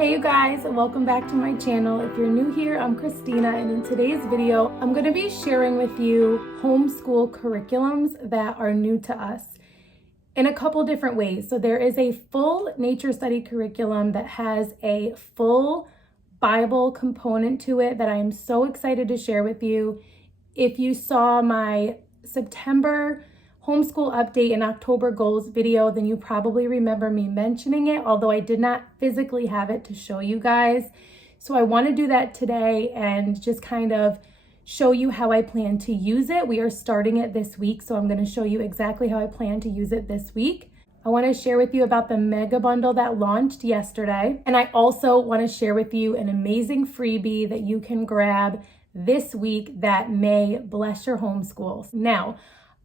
Hey you guys, welcome back to my channel. If you're new here, I'm Christina, and in today's video, I'm going to be sharing with you homeschool curriculums that are new to us in a couple different ways. So there is a full nature study curriculum that has a full Bible component to it that I am so excited to share with you. If you saw my September homeschool update and October goals video, then you probably remember me mentioning it, although I did not physically have it to show you guys. So I want to do that today and just kind of show you how I plan to use it. We are starting it this week, so I'm going to show you exactly how I plan to use it this week. I want to share with you about the mega bundle that launched yesterday. And I also want to share with you an amazing freebie that you can grab this week that may bless your homeschools. Now,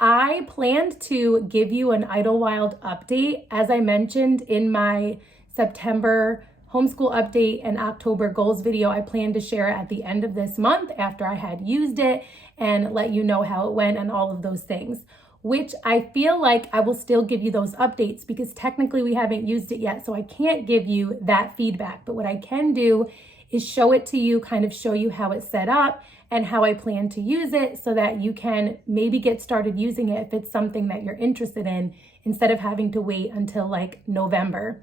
I planned to give you an Idlewild update. As I mentioned in my September homeschool update and October goals video, I plan to share it at the end of this month after I had used it and let you know how it went and all of those things, which I feel like I will still give you those updates because technically we haven't used it yet, so I can't give you that feedback. But what I can do is show it to you, kind of show you how it's set up and how I plan to use it so that you can maybe get started using it if it's something that you're interested in, instead of having to wait until like November.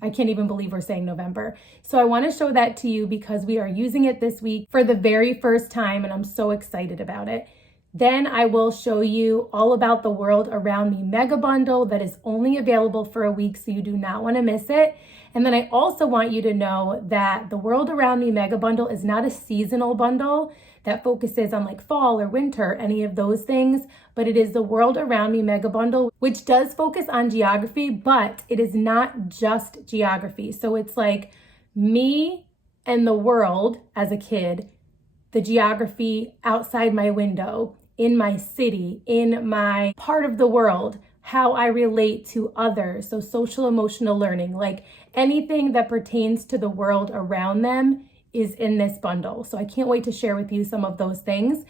I can't even believe we're saying November. So I want to show that to you because we are using it this week for the very first time and I'm so excited about it. Then I will show you all about the World Around Me mega bundle that is only available for a week, so you do not want to miss it. And then I also want you to know that the World Around Me mega bundle is not a seasonal bundle that focuses on like fall or winter, any of those things, but it is the World Around Me mega bundle, which does focus on geography, but it is not just geography. So it's like me and the world as a kid, the geography outside my window, in my city, in my part of the world, how I relate to others. So social emotional learning, like anything that pertains to the world around them is in this bundle. So I can't wait to share with you some of those things.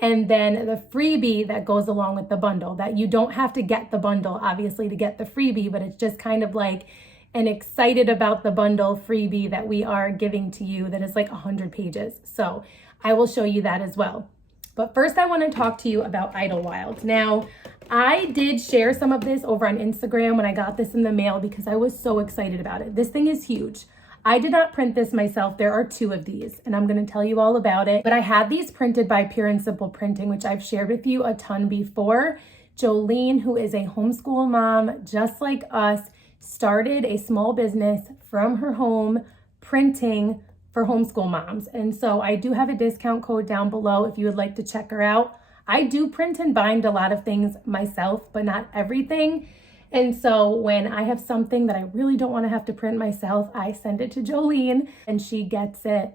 And then the freebie that goes along with the bundle, that you don't have to get the bundle, obviously, to get the freebie, but it's just kind of like an excited about the bundle freebie that we are giving to you that is like 100 pages. So I will show you that as well. But first I want to talk to you about Idlewild. Now, I did share some of this over on Instagram when I got this in the mail because I was so excited about it. This thing is huge. I did not print this myself. There are two of these and I'm going to tell you all about it. But I had these printed by Pure and Simple Printing, which I've shared with you a ton before. Jolene, who is a homeschool mom just like us, started a small business from her home printing for homeschool moms. And so I do have a discount code down below if you would like to check her out. I do print and bind a lot of things myself, but not everything. And so when I have something that I really don't want to have to print myself, I send it to Jolene and she gets it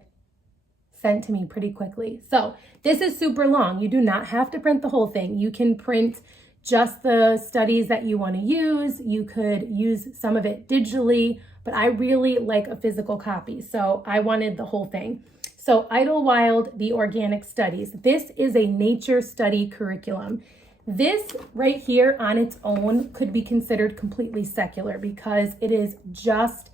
sent to me pretty quickly. So this is super long. You do not have to print the whole thing. You can print just the studies that you want to use. You could use some of it digitally, but I really like a physical copy. So I wanted the whole thing. So Idlewild, the Organic Studies. This is a nature study curriculum. This right here on its own could be considered completely secular because it is just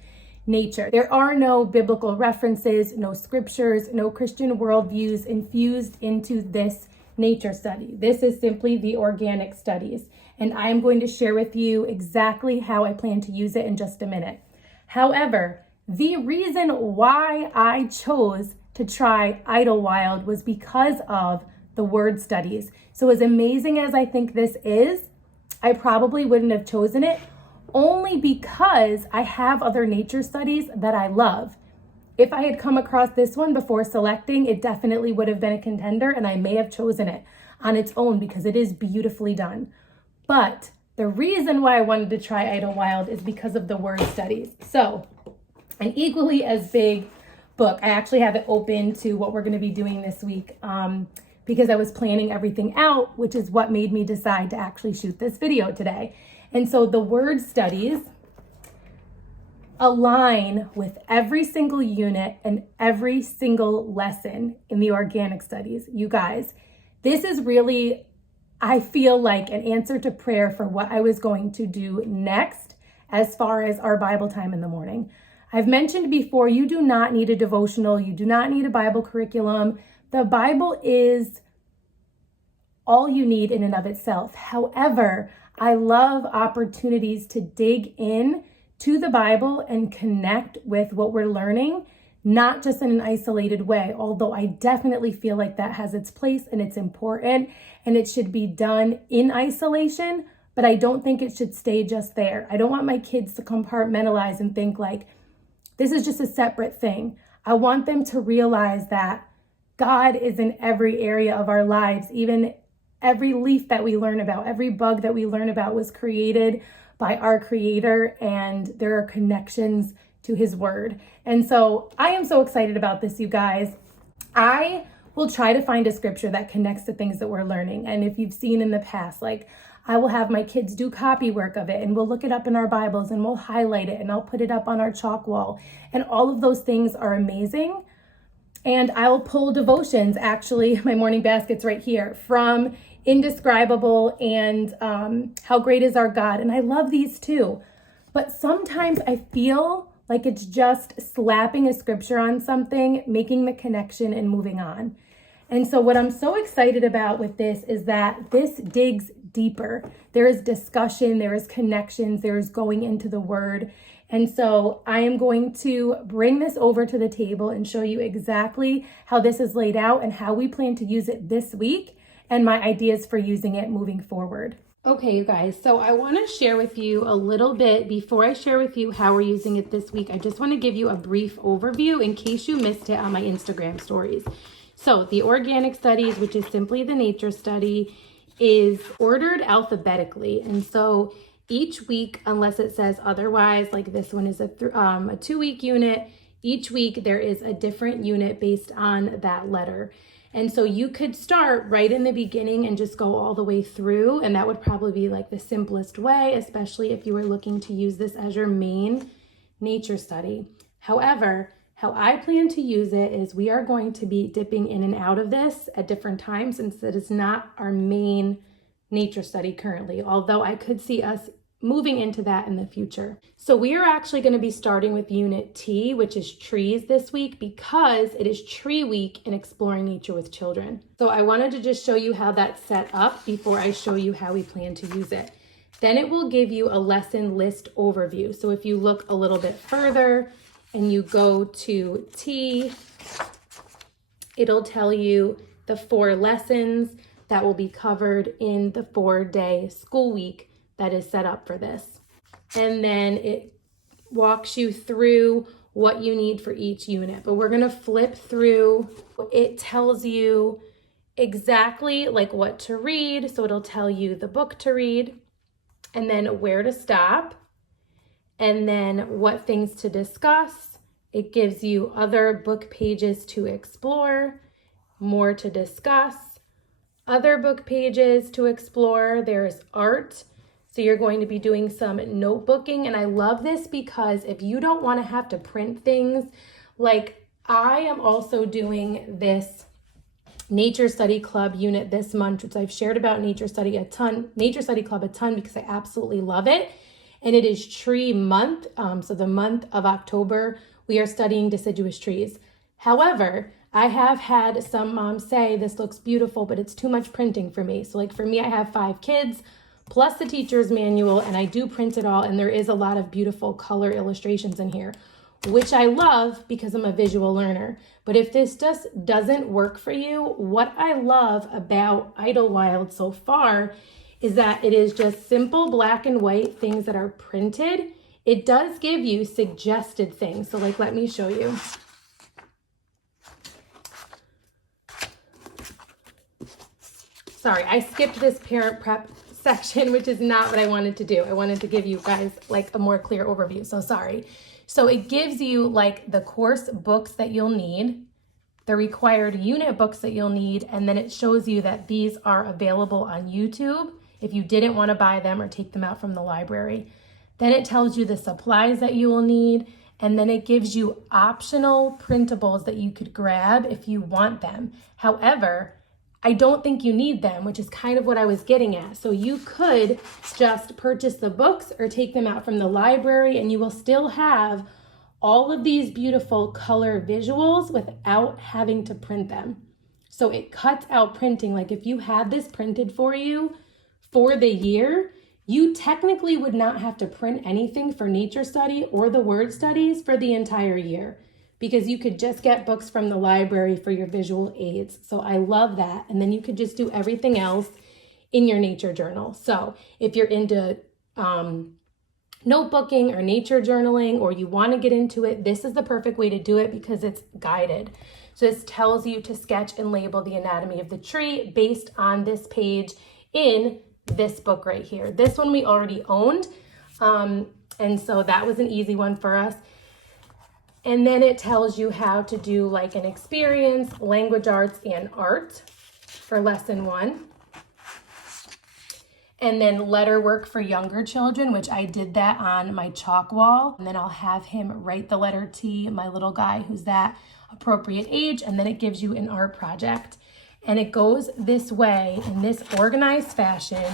nature. There are no biblical references, no scriptures, no Christian worldviews infused into this nature study. This is simply the Organic Studies. And I am going to share with you exactly how I plan to use it in just a minute. However, the reason why I chose to try Idlewild was because of the word studies. So as amazing as I think this is, I probably wouldn't have chosen it only because I have other nature studies that I love. If I had come across this one before selecting, it definitely would have been a contender and I may have chosen it on its own because it is beautifully done. But the reason why I wanted to try Idlewild is because of the word studies. So an equally as big book. I actually have it open to what we're going to be doing this week because I was planning everything out, which is what made me decide to actually shoot this video today. And so the word studies align with every single unit and every single lesson in the Organic Studies. You guys, this is really, I feel like, an answer to prayer for what I was going to do next as far as our Bible time in the morning. I've mentioned before, you do not need a devotional. You do not need a Bible curriculum. The Bible is all you need in and of itself. However, I love opportunities to dig in to the Bible and connect with what we're learning, not just in an isolated way, although I definitely feel like that has its place and it's important and it should be done in isolation, but I don't think it should stay just there. I don't want my kids to compartmentalize and think like, this is just a separate thing. I want them to realize that God is in every area of our lives, even every leaf that we learn about, every bug that we learn about was created by our Creator, and there are connections to His Word. And so I am so excited about this, you guys. I will try to find a scripture that connects to things that we're learning. And if you've seen in the past, like I will have my kids do copy work of it, and we'll look it up in our Bibles and we'll highlight it and I'll put it up on our chalk wall. And all of those things are amazing. And I will pull devotions, actually, my morning basket's right here, from Indescribable and How Great Is Our God. And I love these too. But sometimes I feel like it's just slapping a scripture on something, making the connection and moving on. And so what I'm so excited about with this is that this digs deeper. There is discussion, there is connections, there is going into the Word. And so I am going to bring this over to the table and show you exactly how this is laid out and how we plan to use it this week and my ideas for using it moving forward. Okay, you guys, so I want to share with you a little bit before I share with you how we're using it this week. I just want to give you a brief overview in case you missed it on my Instagram stories. So the organic studies, which is simply the nature study, is ordered alphabetically. And so each week, unless it says otherwise, like this one is a 2-week unit, each week there is a different unit based on that letter. And so you could start right in the beginning and just go all the way through. And that would probably be like the simplest way, especially if you were looking to use this as your main nature study. However, how I plan to use it is we are going to be dipping in and out of this at different times, since it is not our main nature study currently, although I could see us moving into that in the future. So we are actually going to be starting with Unit T, which is trees this week, because it is Tree Week in Exploring Nature with Children. So I wanted to just show you how that's set up before I show you how we plan to use it. Then it will give you a lesson list overview. So if you look a little bit further and you go to T, it'll tell you the 4 lessons that will be covered in the 4-day school week that is set up for this. And then it walks you through what you need for each unit. But we're gonna flip through. It tells you exactly like what to read. So it'll tell you the book to read, and then where to stop, and then what things to discuss. It gives you other book pages to explore, more to discuss, other book pages to explore. There's art. So you're going to be doing some notebooking. And I love this because if you don't want to have to print things, like I am also doing this Nature Study Club unit this month, which I've shared about Nature Study Club a ton because I absolutely love it. And it is Tree Month. So the month of October, we are studying deciduous trees. However, I have had some moms say this looks beautiful, but it's too much printing for me. So like for me, I have 5 kids. Plus the teacher's manual, and I do print it all, and there is a lot of beautiful color illustrations in here, which I love because I'm a visual learner. But if this just doesn't work for you, what I love about Idlewild so far is that it is just simple black and white things that are printed. It does give you suggested things. So like, let me show you. Sorry, I skipped this parent prep section, which is not what I wanted to do. I wanted to give you guys like a more clear overview. So sorry. So it gives you like the course books that you'll need, the required unit books that you'll need, and then it shows you that these are available on YouTube if you didn't want to buy them or take them out from the library. Then it tells you the supplies that you will need, and then it gives you optional printables that you could grab if you want them. However, I don't think you need them, which is kind of what I was getting at. So you could just purchase the books or take them out from the library, and you will still have all of these beautiful color visuals without having to print them. So it cuts out printing. Like if you had this printed for you for the year, you technically would not have to print anything for nature study or the word studies for the entire year, because you could just get books from the library for your visual aids. So I love that. And then you could just do everything else in your nature journal. So if you're into notebooking or nature journaling, or you want to get into it, this is the perfect way to do it because it's guided. So this tells you to sketch and label the anatomy of the tree based on this page in this book right here. This one we already owned. And so that was an easy one for us. And then it tells you how to do like an experience, language arts, and art for lesson 1. And then letter work for younger children, which I did that on my chalk wall. And then I'll have him write the letter T, my little guy who's that appropriate age. And then it gives you an art project. And it goes this way in this organized fashion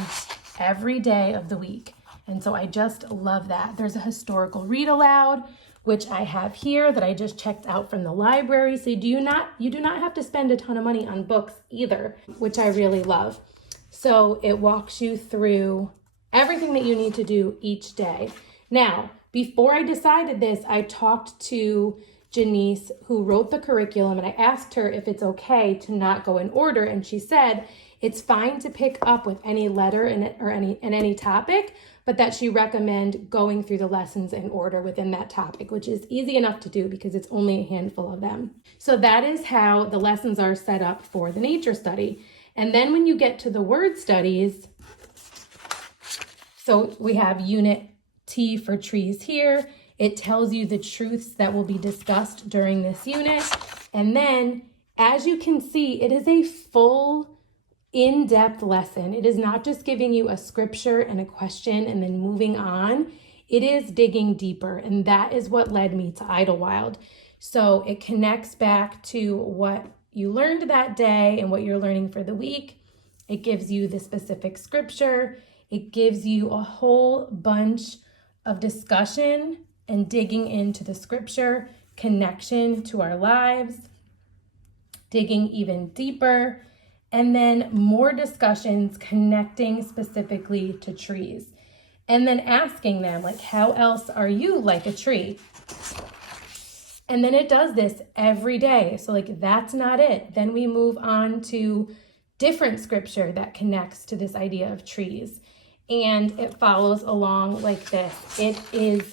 every day of the week. And so I just love that. There's a historical read aloud, which I have here that I just checked out from the library. So you do not have to spend a ton of money on books either, which I really love. So it walks you through everything that you need to do each day. Now, before I decided this, I talked to Janice, who wrote the curriculum, and I asked her if it's okay to not go in order. And she said it's fine to pick up with any letter in it or any topic, but that she recommend going through the lessons in order within that topic, which is easy enough to do because it's only a handful of them. So that is how the lessons are set up for the nature study. And then when you get to the word studies, so we have unit T for trees here. It tells you the truths that will be discussed during this unit. And then, as you can see, it is a full in-depth lesson. It is not just giving you a scripture and a question and then moving on. It is digging deeper, and that is what led me to Idlewild. So it connects back to what you learned that day and what you're learning for the week. It gives you the specific scripture. It gives you a whole bunch of discussion and digging into the scripture, connection to our lives, digging even deeper, and then more discussions connecting specifically to trees. And then asking them, like, how else are you like a tree? And then it does this every day. So like, that's not it. Then we move on to different scripture that connects to this idea of trees. And it follows along like this. It is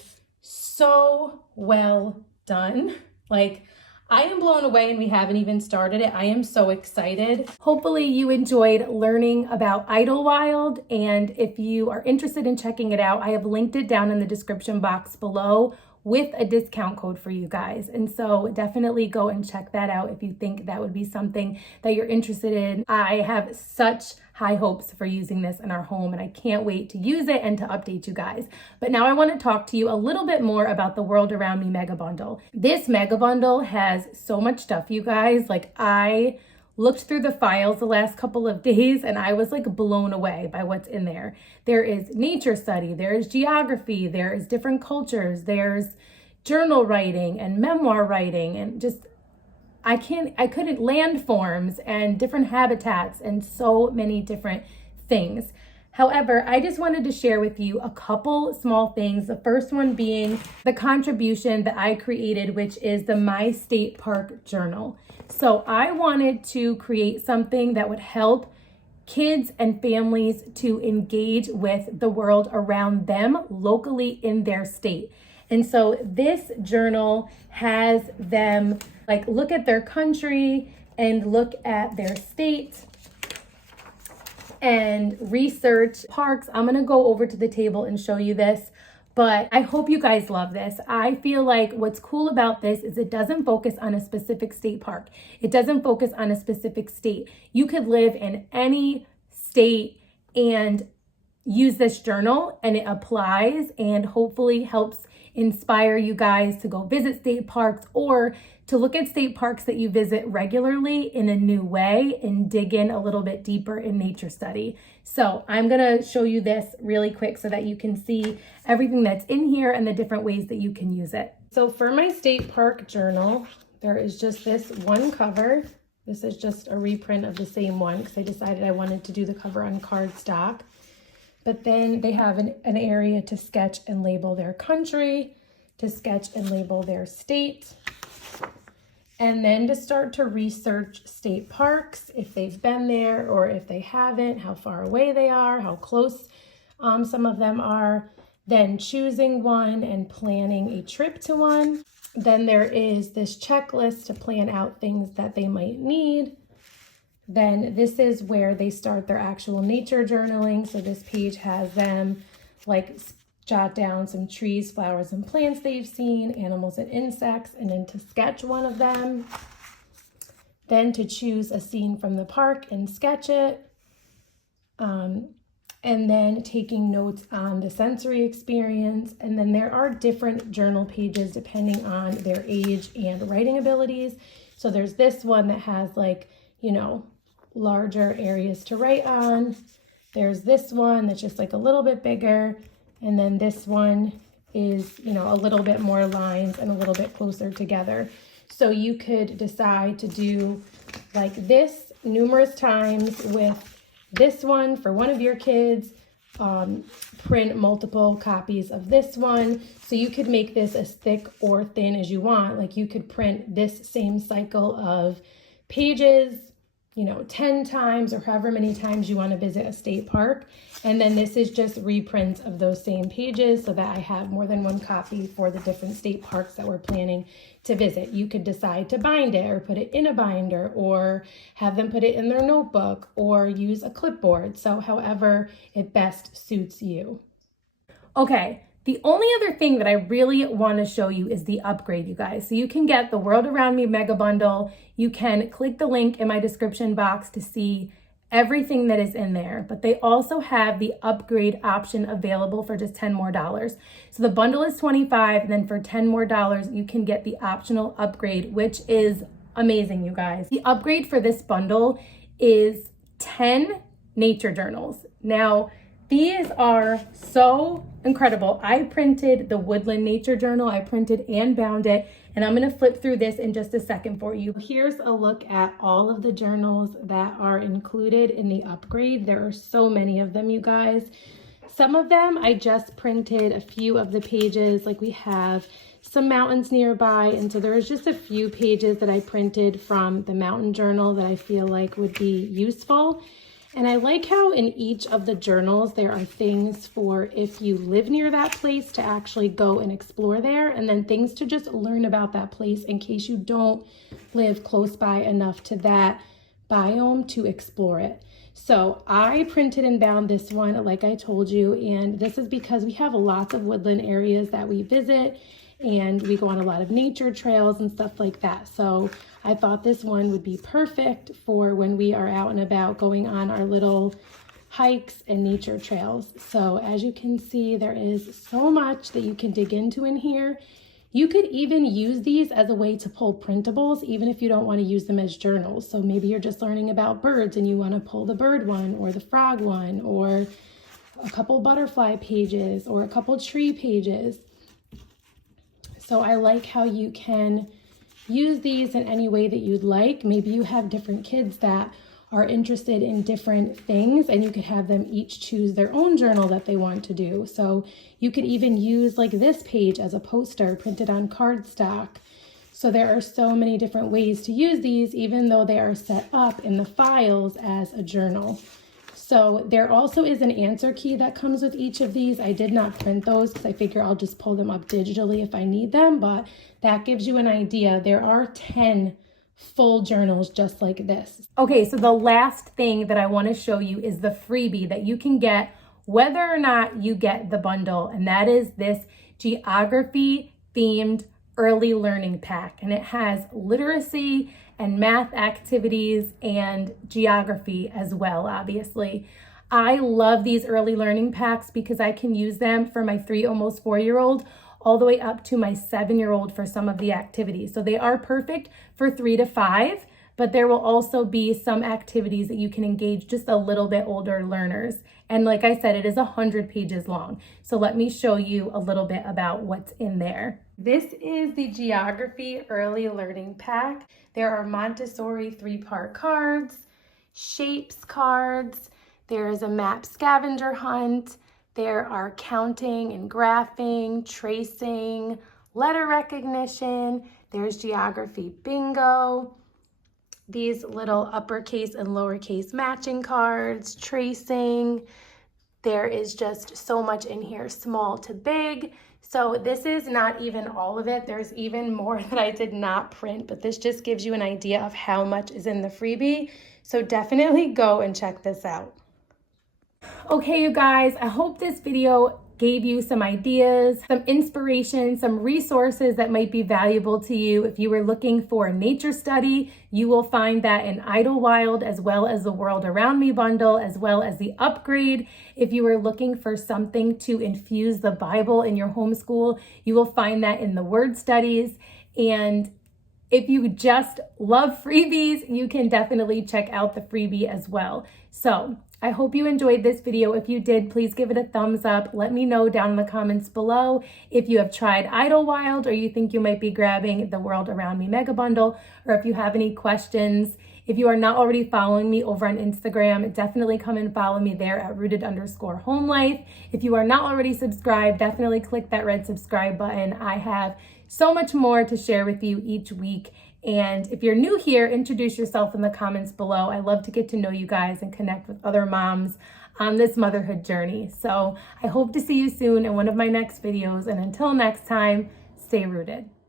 so well done. Like, I am blown away, and we haven't even started it. I am so excited. Hopefully you enjoyed learning about Idlewild, and if you are interested in checking it out, I have linked it down in the description box below with a discount code for you guys. And so definitely go and check that out if you think that would be something that you're interested in. I have such high hopes for using this in our home, and I can't wait to use it and to update you guys. But now I want to talk to you a little bit more about the World Around Me mega bundle. This mega bundle has so much stuff, you guys. Like, I looked through the files the last couple of days and I was like blown away by what's in there. There is nature study, there is geography, there is different cultures, there's journal writing and memoir writing, and just I couldn't landforms and different habitats and so many different things. However, I just wanted to share with you a couple small things. The first one being the contribution that I created, which is the My State Park Journal. So I wanted to create something that would help kids and families to engage with the world around them locally in their state. And so this journal has them like look at their country and look at their state and research parks. I'm gonna go over to the table and show you this, but I hope you guys love this. I feel like what's cool about this is it doesn't focus on a specific state park. It doesn't focus on a specific state. You could live in any state and use this journal, and it applies and hopefully helps inspire you guys to go visit state parks or to look at state parks that you visit regularly in a new way and dig in a little bit deeper in nature study. So I'm gonna show you this really quick so that you can see everything that's in here and the different ways that you can use it. So for my state park journal, there is just this one cover. This is just a reprint of the same one because I decided I wanted to do the cover on cardstock. But then they have an area to sketch and label their country, to sketch and label their state, and then to start to research state parks, if they've been there or if they haven't, how far away they are, how close some of them are, then choosing one and planning a trip to one. Then there is this checklist to plan out things that they might need. Then this is where they start their actual nature journaling. So this page has them like jot down some trees, flowers, and plants they've seen, animals and insects, and then to sketch one of them. Then to choose a scene from the park and sketch it. And then taking notes on the sensory experience. And then there are different journal pages depending on their age and writing abilities. So there's this one that has like, you know, larger areas to write on. There's this one that's just like a little bit bigger. And then this one is, you know, a little bit more lines and a little bit closer together. So you could decide to do like this numerous times with this one for one of your kids, print multiple copies of this one. So you could make this as thick or thin as you want. Like you could print this same cycle of pages, you know, 10 times or however many times you want to visit a state park. And then this is just reprints of those same pages so that I have more than one copy for the different state parks that we're planning to visit. You could decide to bind it or put it in a binder or have them put it in their notebook or use a clipboard. So however it best suits you. Okay. The only other thing that I really want to show you is the upgrade, you guys. So you can get the World Around Me Mega Bundle. You can click the link in my description box to see everything that is in there, but they also have the upgrade option available for just $10 more. So the bundle is $25, and then for $10 more, you can get the optional upgrade, which is amazing, you guys. The upgrade for this bundle is 10 nature journals. Now, these are so incredible. I printed the Woodland Nature Journal. I printed and bound it, and I'm going to flip through this in just a second for you. Here's a look at all of the journals that are included in the upgrade. There are so many of them, you guys. Some of them I just printed a few of the pages, like we have some mountains nearby, and so there's just a few pages that I printed from the mountain journal that I feel like would be useful. And I like how in each of the journals there are things for if you live near that place to actually go and explore there, and then things to just learn about that place in case you don't live close by enough to that biome to explore it. So I printed and bound this one, like I told you, and this is because we have lots of woodland areas that we visit, and we go on a lot of nature trails and stuff like that. So I thought this one would be perfect for when we are out and about going on our little hikes and nature trails. So as you can see, there is so much that you can dig into in here. You could even use these as a way to pull printables, even if you don't want to use them as journals. So maybe you're just learning about birds and you want to pull the bird one or the frog one or a couple butterfly pages or a couple tree pages. So I like how you can use these in any way that you'd like. Maybe you have different kids that are interested in different things, and you could have them each choose their own journal that they want to do. So you could even use like this page as a poster printed on cardstock. So there are so many different ways to use these, even though they are set up in the files as a journal. So there also is an answer key that comes with each of these. I did not print those because I figure I'll just pull them up digitally if I need them, but that gives you an idea. There are 10 full journals just like this. Okay, so the last thing that I want to show you is the freebie that you can get whether or not you get the bundle, and that is this geography themed early learning pack, and it has literacy and math activities and geography as well, obviously. I love these early learning packs because I can use them for my 3, almost 4-year-old all the way up to my 7-year-old for some of the activities. So they are perfect for 3 to 5, but there will also be some activities that you can engage just a little bit older learners. And like I said, it is 100 pages long. So let me show you a little bit about what's in there. This is the Geography Early Learning Pack. There are Montessori 3-part cards, shapes cards, there is a map scavenger hunt, there are counting and graphing, tracing, letter recognition, there's geography bingo, these little uppercase and lowercase matching cards, tracing. There is just so much in here, small to big. So this is not even all of it. There's even more that I did not print, but this just gives you an idea of how much is in the freebie. So definitely go and check this out. Okay, you guys, I hope this video gave you some ideas, some inspiration, some resources that might be valuable to you. If you were looking for a nature study, you will find that in Idlewild, as well as the World Around Me bundle, as well as the upgrade. If you were looking for something to infuse the Bible in your homeschool, you will find that in the word studies. And if you just love freebies, you can definitely check out the freebie as well. So I hope you enjoyed this video. If you did, please give it a thumbs up. Let me know down in the comments below if you have tried Idlewild or you think you might be grabbing the World Around Me Mega Bundle, or if you have any questions. If you are not already following me over on Instagram, definitely come and follow me there at rooted_homelife. If you are not already subscribed, definitely click that red subscribe button. I have so much more to share with you each week. And if you're new here, introduce yourself in the comments below. I love to get to know you guys and connect with other moms on this motherhood journey. So I hope to see you soon in one of my next videos. And until next time, stay rooted.